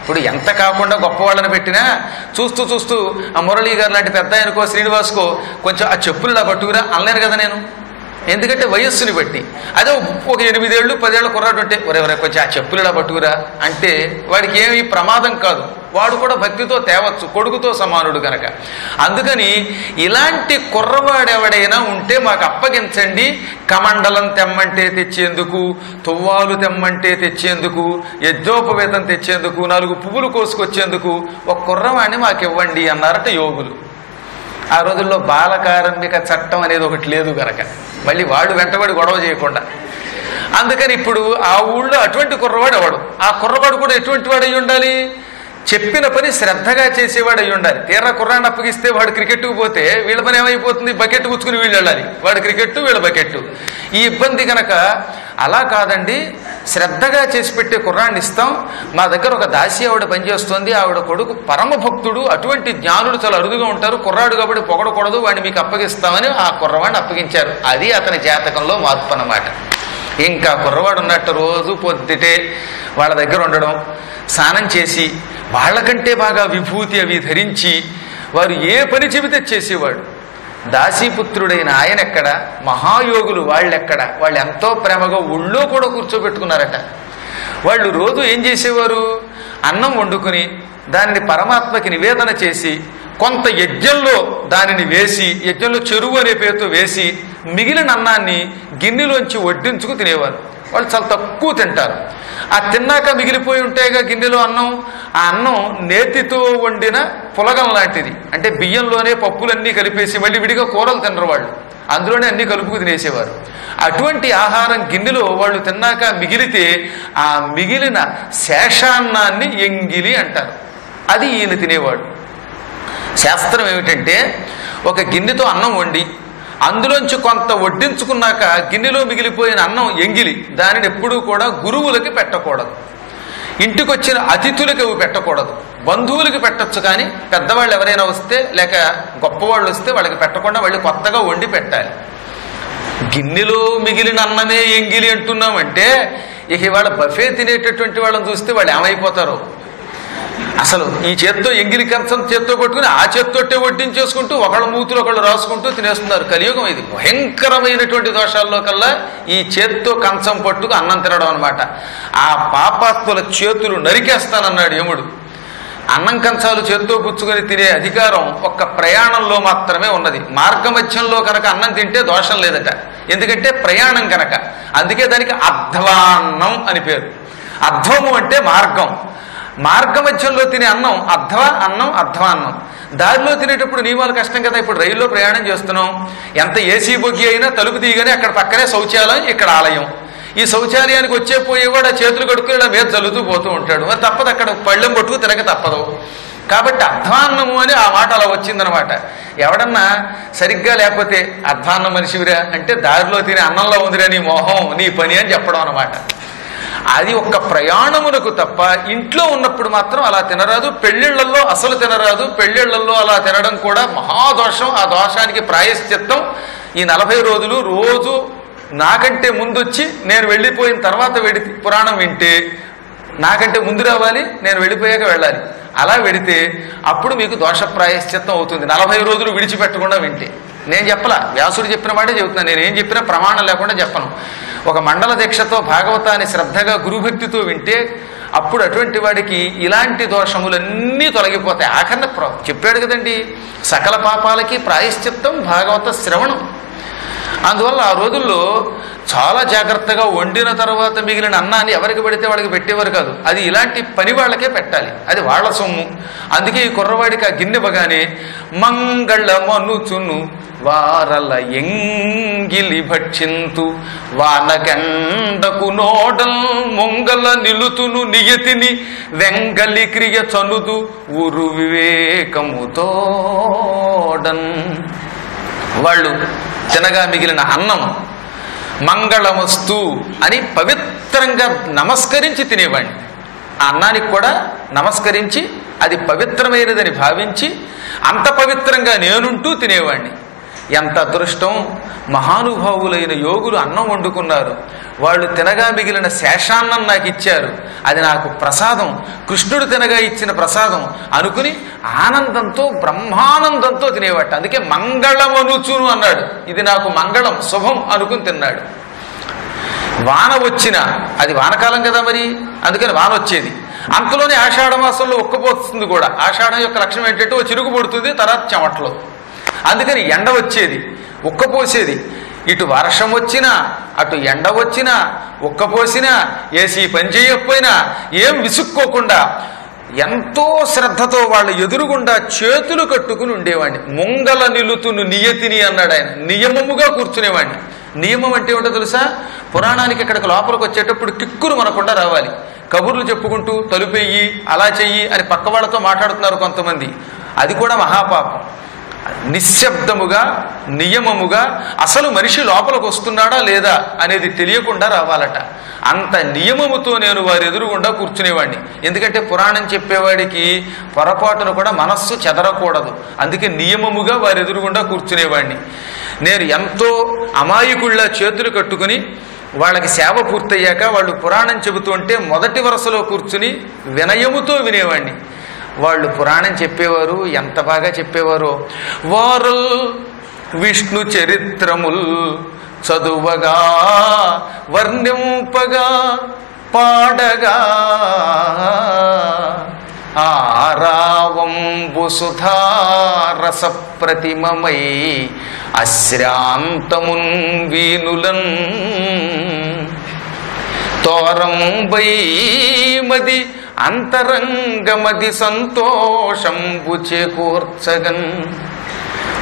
ఇప్పుడు ఎంత కాకుండా గొప్ప వాళ్ళని పెట్టినా చూస్తూ చూస్తూ ఆ మురళీ గారు లాంటి పెద్ద ఆయనకో శ్రీనివాస్కో కొంచెం ఆ చెప్పులు ఇలా పట్టుకురా అనలేను కదా నేను, ఎందుకంటే వయస్సుని బట్టి. అదే ఒక 8 ఏళ్ళు 10 ఏళ్ళ కుర్రాడు ఉంటే ఒరే కొంచెం ఆ చెప్పులు ఇలా పట్టుకురా అంటే వాడికి ఏమీ ప్రమాదం కాదు, వాడు కూడా భక్తితో తేవచ్చు, కొడుకుతో సమానుడు కనుక. అందుకని ఇలాంటి కుర్రవాడు ఎవడైనా ఉంటే మాకు అప్పగించండి, కమండలం తెమ్మంటే తెచ్చేందుకు, తువ్వాలు తెమ్మంటే తెచ్చేందుకు, యజ్ఞోపవేతం తెచ్చేందుకు, 4 పువ్వులు కోసుకొచ్చేందుకు ఒక కుర్రవాడిని మాకు ఇవ్వండి అన్నారట యోగులు. ఆ రోజుల్లో బాలకార్మిక చట్టం అనేది ఒకటి లేదు కనుక మళ్ళీ వాడు వెంటబడి గొడవ చేయకుండా. అందుకని ఇప్పుడు ఆ ఊళ్ళో అటువంటి కుర్రవాడు ఎవడు, ఆ కుర్రవాడు కూడా ఎటువంటి వాడు అయి ఉండాలి, చెప్పిన పని శ్రద్ధగా చేసేవాడు అయి ఉండాలి. తీరా కుర్రాన్ని అప్పగిస్తే వాడు క్రికెట్కు పోతే వీళ్ళ పని ఏమైపోతుంది, బకెట్ పుచ్చుకుని వీళ్ళు వెళ్ళాలి, వాడు క్రికెట్ వీళ్ళ బకెట్, ఈ ఇబ్బంది కనుక. అలా కాదండి, శ్రద్ధగా చేసి పెట్టే కుర్రాన్ని ఇస్తాం. మా దగ్గర ఒక దాసి ఆవిడ పనిచేస్తోంది, ఆవిడ కొడుకు పరమ భక్తుడు, అటువంటి జ్ఞానులు చాలా అరుదుగా ఉంటారు, కుర్రాడు కాబట్టి పొగడకూడదు, వాడిని మీకు అప్పగిస్తామని ఆ కుర్రవాడిని అప్పగించారు. అది అతని జాతకంలో మార్పు అన్నమాట. ఇంకా కుర్రవాడు ఉన్నట్టు రోజు పొద్దుటే వాళ్ళ దగ్గర ఉండడం, స్నానం చేసి వాళ్ళకంటే బాగా విభూతి అవి ధరించి వారు ఏ పని చెబితే చేసేవాడు. దాసీపుత్రుడైన ఆయన ఎక్కడ, మహాయోగులు వాళ్ళెక్కడ, వాళ్ళు ఎంతో ప్రేమగా ఒళ్ళో కూడా కూర్చోబెట్టుకున్నారట. వాళ్ళు రోజు ఏం చేసేవారు, అన్నం వండుకుని దానిని పరమాత్మకి నివేదన చేసి కొంత యజ్ఞంలో దానిని వేసి, యజ్ఞంలో చెరువు అనే పేరుతో వేసి మిగిలిన అన్నాన్ని గిన్నెలోంచి వడ్డించుకు తినేవారు. వాళ్ళు చాలా తక్కువ తింటారు. ఆ తిన్నాక మిగిలిపోయి ఉంటాయిగా గిన్నెలో అన్నం, ఆ అన్నం నేతితో వండిన పులగం లాంటిది. అంటే బియ్యంలోనే పప్పులన్నీ కలిపేసి మళ్ళీ విడిగా కూరలు తినరు వాళ్ళు, అందులోనే అన్ని కలుపుకు తినేసేవారు. అటువంటి ఆహారం గిన్నెలో వాళ్ళు తిన్నాక మిగిలితే ఆ మిగిలిన శేషాన్నాన్ని ఎంగిలి అంటారు. అది ఈయన తినేవాడు. శాస్త్రం ఏమిటంటే ఒక గిన్నెతో అన్నం వండి అందులోంచి కొంత వడ్డించుకున్నాక గిన్నెలో మిగిలిపోయిన అన్నం ఎంగిలి, దానిని ఎప్పుడూ కూడా గురువులకి పెట్టకూడదు, ఇంటికి వచ్చిన అతిథులకి అవి పెట్టకూడదు. బంధువులకి పెట్టచ్చు, కానీ పెద్దవాళ్ళు ఎవరైనా వస్తే లేక గొప్పవాళ్ళు వస్తే వాళ్ళకి పెట్టకుండా వాళ్ళు కొత్తగా వండి పెట్టాలి. గిన్నెలో మిగిలిన అన్నమే ఎంగిలి అంటున్నామంటే ఇక ఇవాళ బఫే తినేటటువంటి వాళ్ళని చూస్తే వాళ్ళు ఏమైపోతారో. అసలు ఈ చేత్తో ఎంగిలి కంచం చేత్తో పట్టుకుని ఆ చేత్తోటే వడ్డించేసుకుంటూ ఒకళ్ళ మూతులు ఒకళ్ళు రాసుకుంటూ తినేస్తున్నారు. కలియుగం ఇది. భయంకరమైనటువంటి దోషాల్లో కల్లా ఈ చేత్తో కంచం పట్టుకు అన్నం తినడం అనమాట. ఆ పాపాత్ముల చేతులు నరికేస్తానన్నాడు యముడు. అన్నం కంచాలు చేత్తో పుచ్చుకొని తినే అధికారం ఒక్క ప్రయాణంలో మాత్రమే ఉన్నది. మార్గమధ్యంలో కనుక అన్నం తింటే దోషం లేదట, ఎందుకంటే ప్రయాణం కనుక. అందుకే దానికి అధ్వాన్నం అని పేరు. అధ్వము అంటే మార్గం. మార్గమధ్యంలో తినే అన్నం అధ్వ అన్నం, అధ్వాన్నం. దారిలో తినేటప్పుడు నియమాలు కష్టం కదా. ఇప్పుడు రైల్లో ప్రయాణం చేస్తున్నాం, ఎంత ఏసీ బొగ్గి అయినా తలుపు తీయగానే అక్కడ పక్కనే శౌచాలయం, ఇక్కడ ఆలయం. ఈ శౌచాలయానికి వచ్చే పోయేవాడు ఆ చేతులు కడుక్కుని ఇలా మీద చల్లుతూ పోతూ ఉంటాడు. మరి తప్పదు, అక్కడ పళ్ళెం పట్టుకు తినక తప్పదు. కాబట్టి అధ్వాన్నము అని ఆ మాట అలా వచ్చిందనమాట. ఎవడన్నా సరిగ్గా లేకపోతే అధ్వాన్నం మనిషివిరా అంటే దారిలో తినే అన్నంలో ఉందిరా నీ మోహం, నీ పని అని చెప్పడం అనమాట. అది ఒక్క ప్రయాణమునకు తప్ప ఇంట్లో ఉన్నప్పుడు మాత్రం అలా తినరాదు. పెళ్లిళ్లలో అసలు తినరాదు. పెళ్లిళ్లలో అలా తినడం కూడా మహాదోషం. ఆ దోషానికి ప్రాయశ్చిత్తం ఈ 40 రోజులు రోజు నాకంటే ముందొచ్చి నేను వెళ్ళిపోయిన తర్వాత పురాణం వింటే, నాకంటే ముందు రావాలి, నేను వెళ్ళిపోయాక వెళ్ళాలి. అలా వెడితే అప్పుడు మీకు దోష ప్రాయశ్చిత్తం అవుతుంది. 40 రోజులు విడిచిపెట్టకుండా వింటే. నేను చెప్పలా, వ్యాసుడు చెప్పిన వాడే చెబుతున్నాను. నేనేం చెప్పినా ప్రమాణం లేకుండా చెప్పను. ఒక మండల దీక్షతో భాగవతాన్ని శ్రద్ధగా గురుభక్తితో వింటే అప్పుడు అటువంటి వాడికి ఇలాంటి దోషములన్నీ తొలగిపోతాయి. ఆఖరణ చెప్పాడు కదండి, సకల పాపాలకి ప్రాయశ్చిత్తం భాగవత శ్రవణం. అందువల్ల ఆ రోజుల్లో చాలా జాగ్రత్తగా వండిన తర్వాత మిగిలిన అన్నాన్ని ఎవరికి పెడితే వాళ్ళకి పెట్టేవారు కాదు. అది ఇలాంటి పని వాళ్ళకే పెట్టాలి, అది వాళ్ళ సొమ్ము. అందుకే ఈ కుర్రవాడికి ఆ గిన్నె మంగళమనుచును వారల ఎంగిలి భక్షింతు వానగండకు నోడల్ మొంగల నిలుతును నియతిని వెంగలి క్రియ చనుదు ఉరు వివేకముతోడన్. వాళ్ళు తినగా మిగిలిన అన్నం మంగళమస్తు అని పవిత్రంగా నమస్కరించి తినేవాడిని. ఆ అన్నానికి కూడా నమస్కరించి అది పవిత్రమైనదని భావించి అంత పవిత్రంగా నేనుంటూ తినేవాడిని. ఎంత అదృష్టం! మహానుభావులైన యోగులు అన్నం వండుకున్నారు, వాళ్ళు తినగా మిగిలిన శేషాన్నం నాకు ఇచ్చారు, అది నాకు ప్రసాదం, కృష్ణుడు తినగా ఇచ్చిన ప్రసాదం అనుకుని ఆనందంతో బ్రహ్మానందంతో తినేవాట. అందుకే మంగళమనుచును అన్నాడు. ఇది నాకు మంగళం, శుభం అనుకుని తిన్నాడు. వాన వచ్చినా, అది వానకాలం కదా మరి, అందుకని వాన వచ్చేది. అంతలోనే ఆషాఢ మాసంలో ఉక్కపోస్తుంది కూడా. ఆషాఢం యొక్క లక్షణం ఏంటంటే ఓ చిరుకు పడుతుంది, తర్వాత చెమట్లో. అందుకని ఎండ వచ్చేది, ఉక్కపోసేది. ఇటు వర్షం వచ్చినా, అటు ఎండ వచ్చినా, ఉక్కపోసినా, ఏసీ పని చేయకపోయినా ఏం విసుక్కోకుండా ఎంతో శ్రద్ధతో వాళ్ళ ఎదురుగుండా చేతులు కట్టుకుని ఉండేవాడిని. ముంగల నిలుతును నియతిని అన్నాడు ఆయన. నియమముగా కూర్చునేవాడిని. నియమం అంటే ఏమిటో తెలుసా? పురాణానికి ఇక్కడికి లోపలికి వచ్చేటప్పుడు కిక్కురు మనకుండా రావాలి. కబుర్లు చెప్పుకుంటూ తలుపెయ్యి, అలా చెయ్యి అని పక్క వాళ్ళతో మాట్లాడుతున్నారు కొంతమంది. అది కూడా మహాపాపం. నిశ్శబ్దముగా నియమముగా అసలు మనిషి లోపలికి వస్తున్నాడా లేదా అనేది తెలియకుండా రావాలట. అంత నియమముతో నేను వారి ఎదురుగుండా కూర్చునేవాడిని. ఎందుకంటే పురాణం చెప్పేవాడికి పొరపాటును కూడా మనస్సు చెదరకూడదు. అందుకే నియమముగా వారి ఎదురుగుండా కూర్చునేవాడిని. నేను ఎంతో అమాయకుళ్ళ చేతులు కట్టుకుని వాళ్ళకి సేవ పూర్తయ్యాక వాళ్ళు పురాణం చెబుతుంటే మొదటి వరుసలో కూర్చుని వినయముతో వినేవాడిని. వాళ్ళు పురాణం చెప్పేవారు, ఎంత బాగా చెప్పేవారో. వారు విష్ణు చరిత్రముల్ చదువగా వర్ణింపగా పాడగా ఆరావంబు సుధారస ప్రతిమమై అశ్రాంతమున్ వీనులన్ తోరంబై మది అంతరంగమది సంతోషంబు చేకూర్చగన్.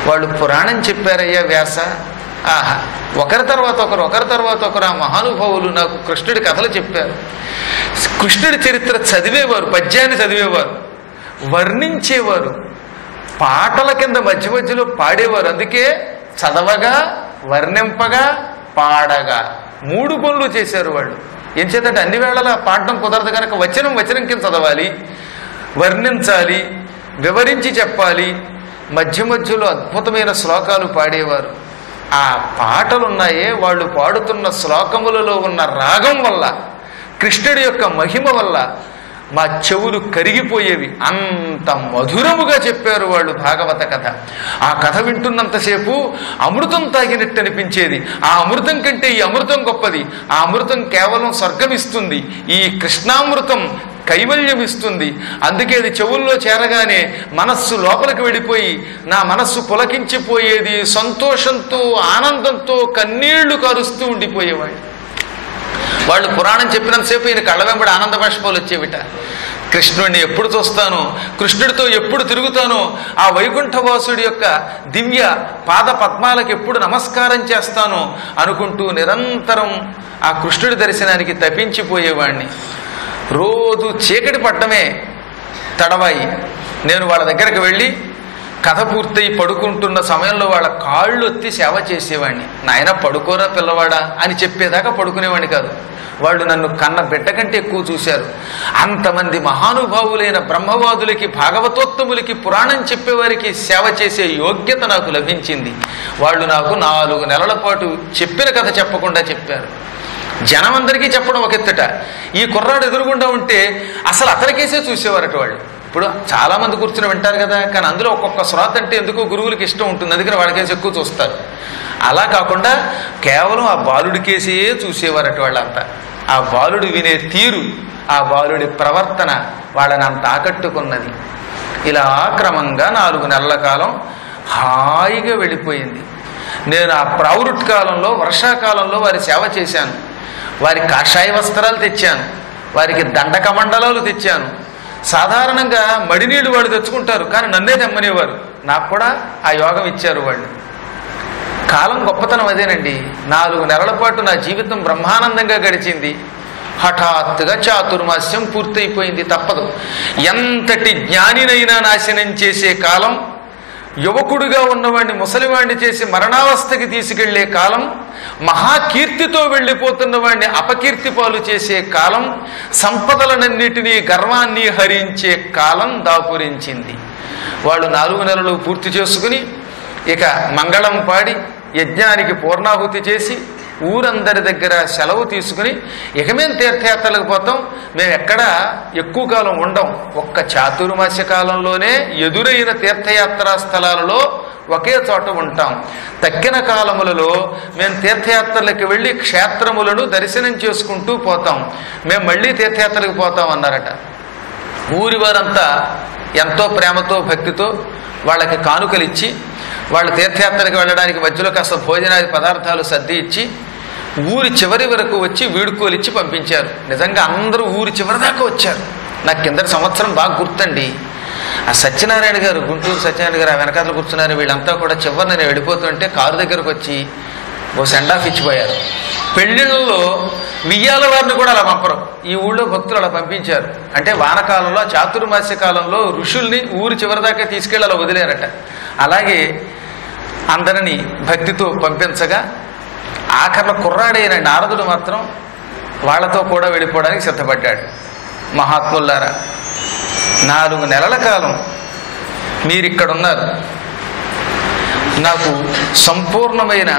వాళ్ళు పురాణం చెప్పారయ్యా వ్యాస. ఆహా, ఒకరి తర్వాత ఒకరు ఆ మహానుభావులు నాకు కృష్ణుడి కథలు చెప్పారు. కృష్ణుడి చరిత్ర చదివేవారు, పద్యాన్ని చదివేవారు, వర్ణించేవారు, పాటల కింద మధ్య మధ్యలో పాడేవారు. అందుకే చదవగా వర్ణింపగా పాడగా 3 పనులు చేశారు వాళ్ళు. ఏం చేద్దంటే అన్ని వేళలా పాడడం కుదరదు కనుక వచనం కింద చదవాలి, వర్ణించాలి, వివరించి చెప్పాలి. మధ్య మధ్యలో అద్భుతమైన శ్లోకాలు పాడేవారు. ఆ పాటలున్నాయే, వాళ్ళు పాడుతున్న శ్లోకములలో ఉన్న రాగం వల్ల, కృష్ణుడి యొక్క మహిమ వల్ల మా చెవులు కరిగిపోయేవి. అంత మధురముగా చెప్పారు వాళ్ళు భాగవత కథ. ఆ కథ వింటున్నంతసేపు అమృతం తాగినట్టు అనిపించేది. ఆ అమృతం కంటే ఈ అమృతం గొప్పది. ఆ అమృతం కేవలం స్వర్గం ఇస్తుంది, ఈ కృష్ణామృతం కైవల్యం ఇస్తుంది. అందుకే అది చెవుల్లో చేరగానే మనస్సు లోపలికి వెళ్ళిపోయి నా మనస్సు పులకించిపోయేది. సంతోషంతో ఆనందంతో కన్నీళ్లు కారుస్తూ ఉండిపోయేవాడు. వాళ్ళు పురాణం చెప్పినంతసేపు ఈయన కళ్ళ వెంబడి ఆనంద బాష్పాలు వచ్చేవిట. కృష్ణుడిని ఎప్పుడు చూస్తానో, కృష్ణుడితో ఎప్పుడు తిరుగుతానో, ఆ వైకుంఠవాసుడి యొక్క దివ్య పాద పద్మాలకు ఎప్పుడు నమస్కారం చేస్తానో అనుకుంటూ నిరంతరం ఆ కృష్ణుడి దర్శనానికి తపించిపోయేవాడిని. రోజు చీకటి పట్టమే తడవాయి. నేను వాళ్ళ దగ్గరకు వెళ్ళి కథ పూర్తయి పడుకుంటున్న సమయంలో వాళ్ళ కాళ్ళు ఒత్తి సేవ చేసేవాడిని. నాయన పడుకోరా పిల్లవాడా అని చెప్పేదాకా పడుకునేవాడిని కాదు. వాళ్ళు నన్ను కన్న బిడ్డ కంటే ఎక్కువ చూశారు. అంతమంది మహానుభావులైన బ్రహ్మవాదులకి, భాగవతోత్తములకి, పురాణం చెప్పేవారికి సేవ చేసే యోగ్యత నాకు లభించింది. వాళ్ళు నాకు 4 నెలల పాటు చెప్పిన కథ చెప్పకుండా చెప్పారు. జనమందరికీ చెప్పడం ఒక ఎత్తుట, ఈ కుర్రాడు ఎదురుగుండా ఉంటే అసలు అతనికేసే చూసేవారట వాళ్ళు. ఇప్పుడు చాలా మంది కూర్చుని వింటారు కదా, కానీ అందులో ఒక్కొక్క శ్రోత అంటే ఎందుకో గురువులకి ఇష్టం ఉంటుంది, అందుకని వాడికేసి ఎక్కువ చూస్తారు. అలా కాకుండా కేవలం ఆ బాలుడికేసే చూసేవారట వాళ్ళంతా. ఆ బాలుడు వినే తీరు, ఆ బాలుడి ప్రవర్తన వాళ్ళని అంత ఆకట్టుకున్నది. ఇలా క్రమంగా 4 నెలల కాలం హాయిగా వెళ్ళిపోయింది. నేను ఆ ప్రౌరుట్ కాలంలో, వర్షాకాలంలో వారి సేవ చేశాను. వారికి కాషాయ వస్త్రాలు తెచ్చాను, వారికి దండకమండలాలు తెచ్చాను. సాధారణంగా మడినీళ్ళు వాళ్ళు తెచ్చుకుంటారు, కానీ నన్నే తెమ్మనేవారు. నాకు కూడా ఆ యోగం ఇచ్చారు వాళ్ళు. కాలం గొప్పతనం అదేనండి. 4 నెలల పాటు నా జీవితం బ్రహ్మానందంగా గడిచింది. హఠాత్తుగా చాతుర్మాస్యం పూర్తయిపోయింది. తప్పదు. ఎంతటి జ్ఞానినైనా నాశనం చేసే కాలం, యువకుడుగా ఉన్నవాడిని ముసలివాడిని చేసి మరణావస్థకి తీసుకెళ్లే కాలం, మహాకీర్తితో వెళ్ళిపోతున్న వాడిని అపకీర్తి పాలు చేసే కాలం, సంపదలనన్నిటినీ గర్వాన్ని హరించే కాలం దాపురించింది. వాళ్ళు 4 నెలలు పూర్తి చేసుకుని ఇక మంగళం పాడి యజ్ఞానికి పూర్ణాహుతి చేసి ఊరందరి దగ్గర సెలవు తీసుకుని ఇక మేము తీర్థయాత్రలకు పోతాం, మేము ఎక్కడా ఎక్కువ కాలం ఉండం, ఒక్క చాతుర్మాస్య కాలంలోనే ఎదురైన తీర్థయాత్రా స్థలాలలో ఒకే చోట ఉంటాం. తక్కిన కాలములలో మేము తీర్థయాత్రలకు వెళ్ళి క్షేత్రములను దర్శనం చేసుకుంటూ పోతాం, మేము మళ్ళీ తీర్థయాత్రలకు పోతాం అన్నారట. ఊరి వారంతా ఎంతో ప్రేమతో భక్తితో వాళ్ళకి కానుకలిచ్చి, వాళ్ళ తీర్థయాత్రలకు వెళ్ళడానికి మధ్యలో కాస్త భోజనాది పదార్థాలు సర్ది ఇచ్చి ఊరి చివరి వరకు వచ్చి వీడుకోలిచ్చి పంపించారు. నిజంగా అందరూ ఊరి చివరి దాకా వచ్చారు. నాకు కిందటి సంవత్సరం బాగా గుర్తండి. ఆ సత్యనారాయణ గారు, గుంటూరు సత్యనారాయణ గారు ఆ వెనకాతలు కూర్చున్నారు. వీళ్ళంతా కూడా చివరి నేను వెళ్ళిపోతుంటే కారు దగ్గరకు వచ్చి ఓ సెండ్ ఆఫ్ ఇచ్చిపోయారు. పెళ్ళిళ్ళలో వియ్యాల వారిని కూడా అలా పంపరు. ఈ ఊళ్ళో భక్తులు అలా పంపించారు. అంటే వానకాలంలో, చాతుర్మాస్య కాలంలో ఋషుల్ని ఊరు చివరిదాకా తీసుకెళ్ళి అలా వదిలేరట. అలాగే అందరినీ భక్తితో పంపించగా ఆఖరణ కుర్రాడైన నారదుడు మాత్రం వాళ్లతో కూడా వెళ్ళిపోవడానికి సిద్ధపడ్డాడు. మహాత్ములారా, 4 నెలల కాలం మీరిక్కడున్నారు. నాకు సంపూర్ణమైన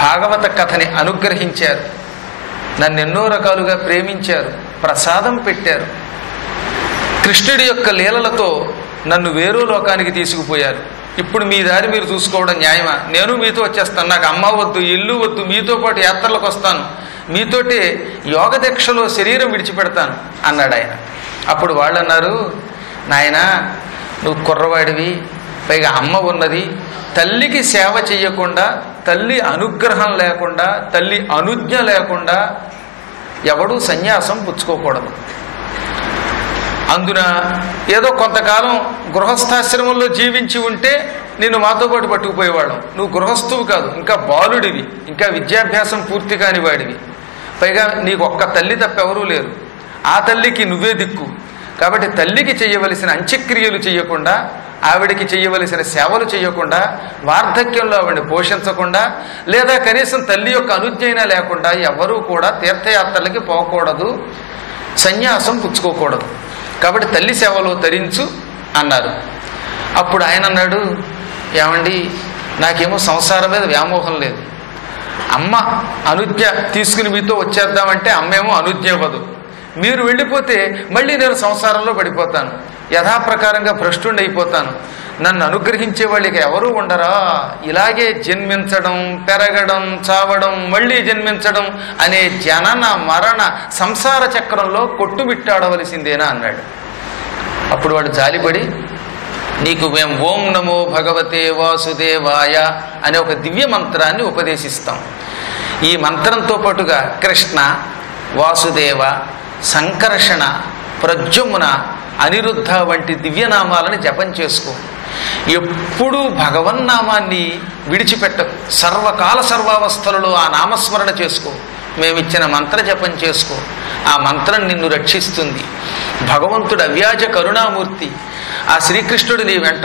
భాగవత కథని అనుగ్రహించారు. నన్ను ఎన్నో రకాలుగా ప్రేమించారు, ప్రసాదం పెట్టారు. కృష్ణుడి యొక్క లీలలతో నన్ను వేరే లోకానికి తీసుకుపోయారు. ఇప్పుడు మీ దారి మీరు చూసుకోవడం న్యాయమా? నేను మీతో వచ్చేస్తాను. నాకు అమ్మ వద్దు, ఇల్లు వద్దు, మీతో పాటు యాత్రలకు వస్తాను, మీతోటే యోగ దీక్షలో శరీరం విడిచిపెడతాను అన్నాడు ఆయన. అప్పుడు వాళ్ళు అన్నారు, నాయనా నువ్వు కుర్రవాడివి, పైగా అమ్మ ఉన్నది, తల్లికి సేవ చెయ్యకుండా, తల్లి అనుగ్రహం లేకుండా, తల్లి అనుజ్ఞ లేకుండా ఎవడూ సన్యాసం పుచ్చుకోకూడదు. అందున ఏదో కొంతకాలం గృహస్థాశ్రమంలో జీవించి ఉంటే నిన్ను మాతో పాటు పట్టుకుపోయేవాళ్ళం. నువ్వు గృహస్థువు కాదు, ఇంకా బాలుడివి, ఇంకా విద్యాభ్యాసం పూర్తి కాని వాడివి. పైగా నీకు ఒక్క తల్లి తప్పెవరూ లేరు. ఆ తల్లికి నువ్వే దిక్కు. కాబట్టి తల్లికి చేయవలసిన అంత్యక్రియలు చేయకుండా, ఆవిడికి చేయవలసిన సేవలు చేయకుండా, వార్ధక్యంలో ఆవిడని పోషించకుండా, లేదా కనీసం తల్లి యొక్క అనుజ్ఞైనా లేకుండా ఎవరూ కూడా తీర్థయాత్రలకి పోకూడదు, సన్యాసం పుచ్చుకోకూడదు. కాబట్టి తల్లి సేవలో తరించు అన్నారు. అప్పుడు ఆయన అన్నాడు, ఏమండి నాకేమో సంసారం మీద వ్యామోహం లేదు. అమ్మ అనుజ్ఞ తీసుకుని మీతో వచ్చేద్దామంటే అమ్మేమో అనుజ్ఞ ఇవ్వదు. మీరు వెళ్ళిపోతే మళ్ళీ నేను సంసారంలో పడిపోతాను, యథాప్రకారంగా భ్రష్టుణ్ణి అయిపోతాను. నన్ను అనుగ్రహించే వాళ్ళకి ఎవరూ ఉండరా? ఇలాగే జన్మించడం, పెరగడం, చావడం, మళ్ళీ జన్మించడం అనే జనన మరణ సంసార చక్రంలో కొట్టుమిట్టాడవలసిందేనా అన్నాడు. అప్పుడు వాడు జాలిపడి, నీకు మేము ఓం నమో భగవతే వాసుదేవాయ అనే ఒక దివ్య మంత్రాన్ని ఉపదేశిస్తాం. ఈ మంత్రంతో పాటుగా కృష్ణ, వాసుదేవ, సంకర్షణ, ప్రద్యుమ్న, అనిరుద్ధ వంటి దివ్యనామాలని జపం చేసుకో. ఎప్పుడూ భగవన్నామాన్ని విడిచిపెట్టకు. సర్వకాల సర్వావస్థలలో ఆ నామస్మరణ చేసుకో. మేమిచ్చిన మంత్ర జపం చేసుకో. ఆ మంత్రం నిన్ను రక్షిస్తుంది. భగవంతుడు అవ్యాజ కరుణామూర్తి. ఆ శ్రీకృష్ణుడు నీ వెంట